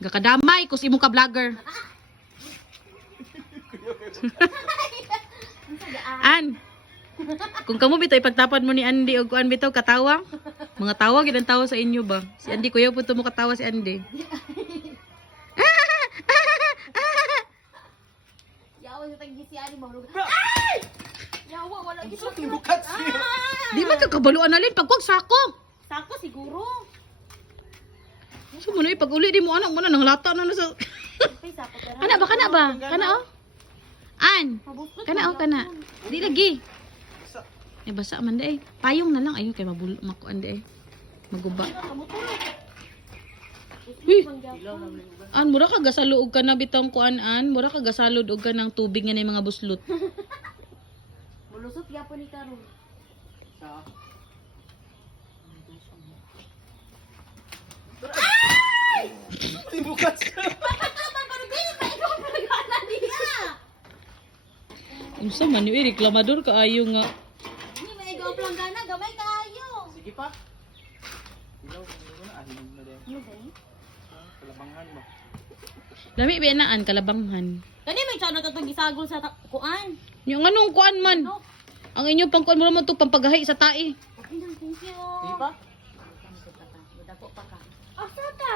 Gakadamay kus imo ka vlogger. An. Kung kamo bitaw ipagtapad mo ni Andy og kuan bitaw katawang. Mga tawa gid ang tawa sa inyo ba? Si Andy kuya pud mo katawa si Andy. Yawa sa tagdi si Ani mahulog. Ay! Yawa wala gid sa Bukat siya. Di man ka kabaluan alin pagkuag sako. Sako siguro. So mo na pag uli di mo anak mo na nang lata na sa. Ay sako pero. Kana ba kana ba? Kana oh. An. Kana oh kana. Di lagi. Eh basa man day. Payong na lang ayo kay makuan day. Maguba. Uy. An mura ka gasalo og kana bitong kuan an, mura ka gasalod og kanang tubig nga nay mga buslot. Mulusot gyapon ni karon. Bukat siya. Unsa man ni reklamador kaayo nga. Ni may go planggana gamay kaayo. Sige pa. Ilaw mo na ahin na din. Ano ba? Kalabanghan ba? Lami binaan kalabanghan. Kani may tiyan na gisagol sa kuan. Yung anong kuan man? Ano? Ang inyong pangkuan mo naman to pampagahi sa tai. Okay lang, thank you. Sige pa. Dako pa ka. Asa ta?